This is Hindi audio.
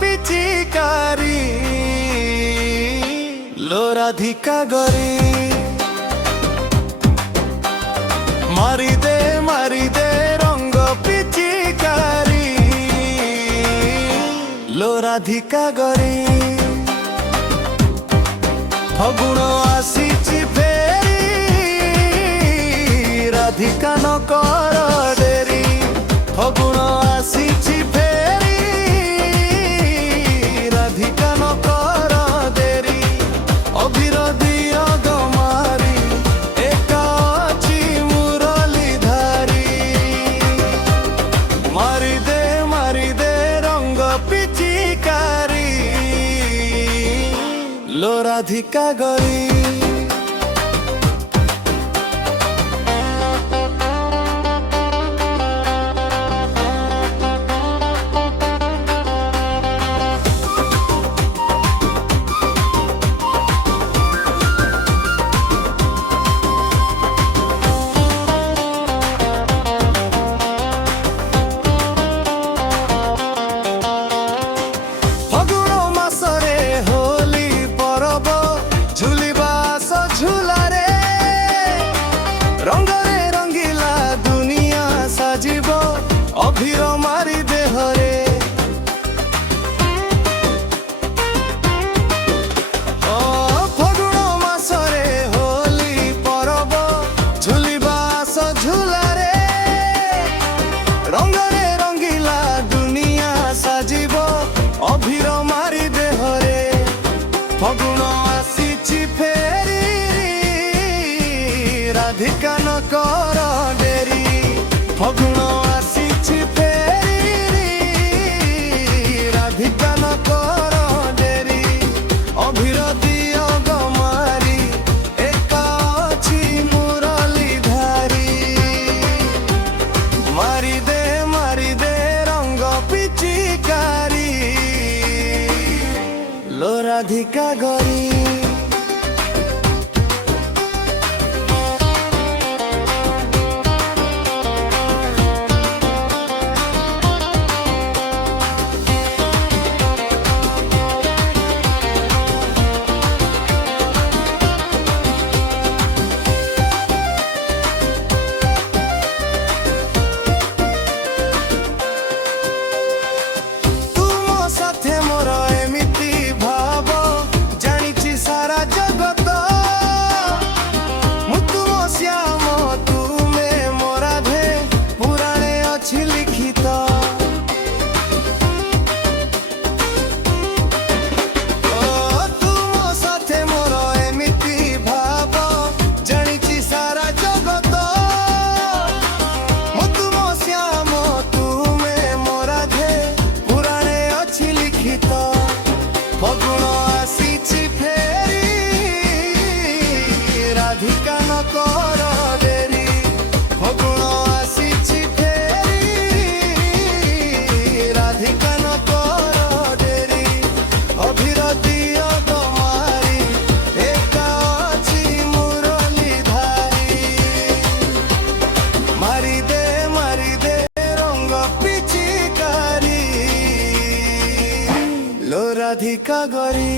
पिचिकारी लो राधिका गरी मारी दे रंग पिचिकारी लो राधिका गरी फगुण आसीची फेरी राधिका न कर देरी फगुण आसीची फेरी राधिका न कर देरी अभिर दियो गमारी एका अछि मुरली धारी मारी दे रंग पिचिकारी लो राधिका गरी रंगरे रंगीला दुनिया साजिब अभिर मारी देहरे फगुण मासरे होली परब झुलिबा झुलारे रंगरे रंगीला दुनिया साजिब अभिर मारी देहरे फगुण आसीची फेरी राधिका न कर देरी फगुण आसीची फेरी राधिका न कर देरी अभिर दियो गमारी एका अछि मुरली धारी मारी दे रंग पिचिकारी लो राधिका गरी फगुण आसीची फेरी राधिका न कर देरी फगुण आसीची फेरी राधिका न कर देरी अभिर दियो गमारी एका अछि मुरली धारी मारी दे रंग पिचिकारी लो राधिका गरी।